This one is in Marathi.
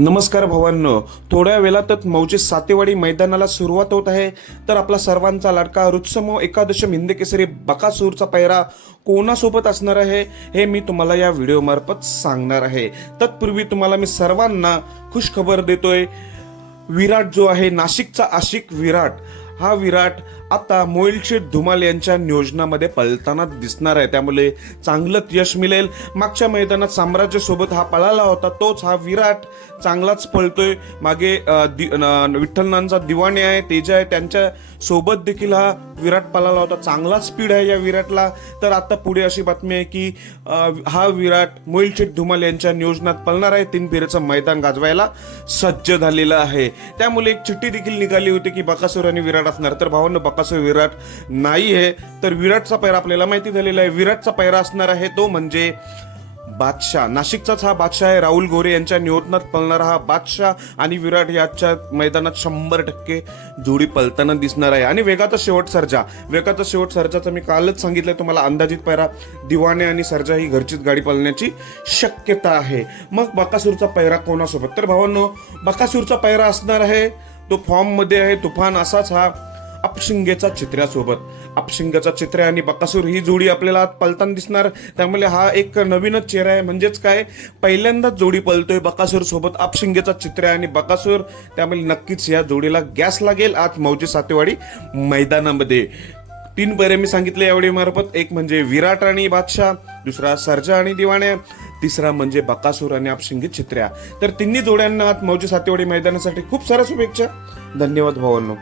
नमस्कार भावांनो. थोड्या वेळातच मौजे सातेवाडी मैदानाला सुरुवात होत आहे. तर आपला सर्वांचा लाडका रुत्समो एकादशम हिंदकेसरी बकासूरचा पैरा कोणासोबत असणार आहे हे मी तुम्हाला या व्हिडिओमार्फत सांगणार आहे. तत्पूर्वी तुम्हाला मी सर्वांना खुश खबर देतोय. विराट जो आहे नाशिकचा आशिक विराट. हा विराट आता मोईलशेठ धुमाल यांच्या नियोजनामध्ये पळताना दिसणार आहे. त्यामुळे चांगलंच यश मिळेल. मागच्या मैदानात साम्राज्यसोबत हा पळाला होता. तोच हा विराट चांगलाच पळतोय. मागे दि- विठ्ठलनांचा दिवाणे आहे तेजा आहे. त्यांच्यासोबत देखील हा विराट पळाला होता. चांगला स्पीड आहे या विराटला. तर आता पुढे अशी बातमी आहे की हा विराट मोईलशेठ धुमाल यांच्या नियोजनात पळणार आहे. तीन फेरीचं मैदान गाजवायला सज्ज झालेलं आहे. त्यामुळे एक चिठ्ठी देखील निघाली होती की बकासूर आणि विराट असणार. तर भावांनो बकासूर विराट नाही आहे. तर विराटचा पैरा आपल्याला माहिती झालेला आहे. विराटचा पैरा असणार आहे तो म्हणजे बादशाह. नाशिकचाच हा बादशाह आहे. राहुल गोरे यांच्या नियोजनात पळणारा हा बादशाह आणि विराट याच्या मैदानात शंभर टक्के जोडी पलताना दिसणार आहे. आणि वेगाचा शेवट सर्जा. वेगाचा शेवट सर्जाचा मी कालच सांगितलं तुम्हाला अंदाजित पैरा दिवाणे आणि सर्जा ही घरचीच गाडी पळण्याची शक्यता आहे. मग बकासूरचा पैरा कोणासोबत? तर भावांनो बकासूरचा पैरा असणार आहे तो फॉर्ममध्ये आहे तुफान असाच हा अपशिंगेचा चित्र्यासोबत. अपशिंगेचा चित्र्या आणि बकासूर ही जोडी आपल्याला आज पलताना दिसणार. त्यामुळे हा एक नवीनच चेहरा आहे. म्हणजेच काय? पहिल्यांदाच जोडी पलतोय बकासूर सोबत अपशिंगेचा चित्र्या आणि बकासूर. त्यामुळे नक्कीच या जोडीला गॅस लागेल आज मौजे सातेवाडी मैदानामध्ये. तीन पैरे मी सांगितले यावेळी मार्फत. एक म्हणजे विराट आणि बादशाह दुसरा सर्जा आणि दिवाण्या तिसरा म्हणजे बकासूर आणि अपशिंगे चित्र्या. तर तिन्ही जोड्यांना आज मौजे सातेवाडी मैदानासाठी खूप साऱ्या शुभेच्छा. धन्यवाद भावांनो.